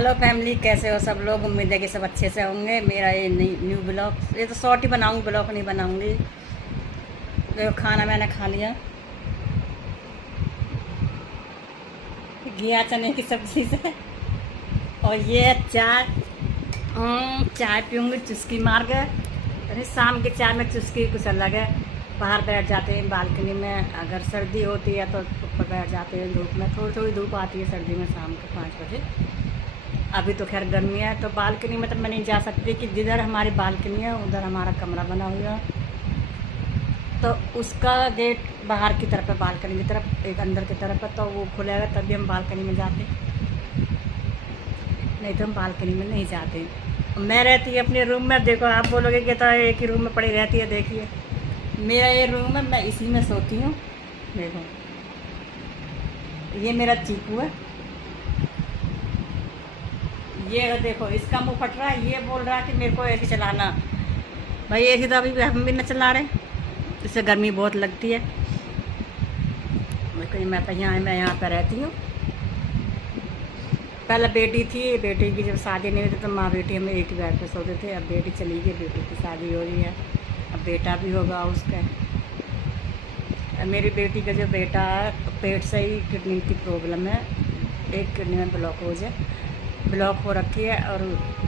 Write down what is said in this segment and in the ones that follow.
Hello family, कैसे हो सब लोग। उम्मीद है कि सब अच्छे से होंगे। मेरा ये न्यू ब्लॉग, ये तो शॉर्ट ही बनाऊंगी, ब्लॉग नहीं बनाऊंगी। देखो खाना मैंने खा लिया, घिया चने की सब्जी से। और ये चाय, चाय पीऊँगी चुस्की मार के। अरे शाम की चाय में चुस्की कुछ अलग है। बाहर बैठ जाते हैं बालकनी में, अगर सर्दी होती है तो ऊपर बैठ जाते हैं धूप में। थोड़ी थोड़ी धूप आती है सर्दी में शाम के 5 बजे। अभी तो खैर गर्मी है तो बालकनी में तो मैं नहीं जा सकती, कि जिधर हमारी बालकनी है उधर हमारा कमरा बना हुआ है, तो उसका गेट बाहर की तरफ है, बालकनी की तरफ एक अंदर की तरफ है, तो वो खुलेगा तभी हम बालकनी में जाते, नहीं तो हम बालकनी में नहीं जाते। मैं रहती है अपने रूम में। देखो आप बोलोगे कि तो एक ही रूम में पड़ी रहती है, देखिए मेरा ये रूम है, मैं इसी में सोती हूँ। देखो ये मेरा चीकू है, ये देखो इसका मुंह फट रहा है, ये बोल रहा है कि मेरे को एसी चलाना। भाई एसी तो अभी भी हम भी न चला रहे, इससे गर्मी बहुत लगती है। देखो मैं यहाँ पर रहती हूँ। पहले बेटी थी, बेटी की जब शादी नहीं हुई थी तो माँ बेटी हमें एक ही बेड पे सोते थे। अब बेटी चली गई, बेटी की शादी हो रही है, अब बेटा भी होगा उसका। मेरी बेटी का जो बेटा है, पेट से ही किडनी की प्रॉब्लम है, एक किडनी में ब्लॉक हो रखी है। और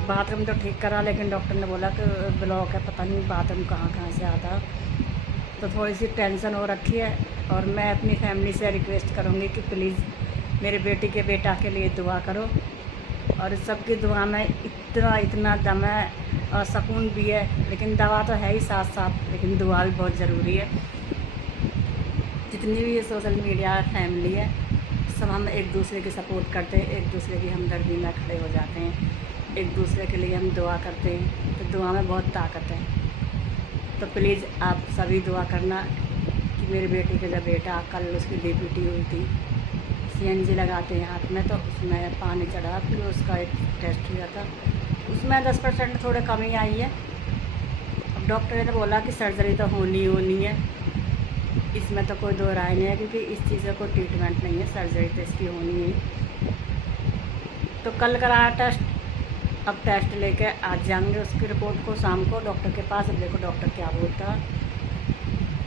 बाथरूम तो ठीक करा, लेकिन डॉक्टर ने बोला कि ब्लॉक है, पता नहीं बाथरूम कहाँ कहाँ से आता। तो थोड़ी सी टेंशन हो रखी है। और मैं अपनी फैमिली से रिक्वेस्ट करूँगी कि प्लीज़ मेरे बेटी के बेटा के लिए दुआ करो। और सबकी दुआ में इतना इतना दम है और सुकून भी है, लेकिन दवा तो है ही साथ साथ, लेकिन दुआ भी बहुत ज़रूरी है। जितनी भी ये सोशल मीडिया फैमिली है, सब हम एक दूसरे की सपोर्ट करते हैं, एक दूसरे की हमदर्दी में खड़े हो जाते हैं, एक दूसरे के लिए हम दुआ करते हैं, तो दुआ में बहुत ताकत है। तो प्लीज़ आप सभी दुआ करना कि मेरी बेटी का जब बेटा, कल उसकी डीपीटी हुई थी, सीएनजी लगाते हैं हाथ में, तो उसमें पानी चढ़ा, फिर उसका एक टेस्ट हुआ था, उसमें 10% थोड़ी कमी आई है। अब डॉक्टर ने तो बोला कि सर्जरी तो होनी है, इसमें तो कोई दो राय नहीं है, क्योंकि इस चीज़ का कोई ट्रीटमेंट नहीं है, सर्जरी तो इसकी होनी है। तो कल कराया टेस्ट, अब टेस्ट लेके आज जाएंगे उसकी रिपोर्ट को शाम को डॉक्टर के पास। अब देखो डॉक्टर क्या बोलता है।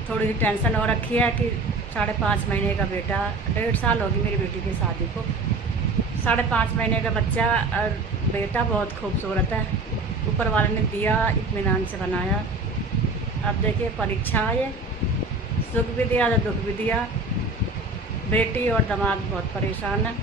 थोड़ी सी टेंशन हो रखी है कि 5.5 महीने का बेटा, 1.5 साल होगी मेरी बेटी की शादी को, 5.5 महीने का बच्चा और बेटा बहुत खूबसूरत है, ऊपर वाले ने दिया, इत्मीनान से बनाया। अब देखिए परीक्षा है, सुख भी दिया तो दुख भी दिया। बेटी और दामाद बहुत परेशान है।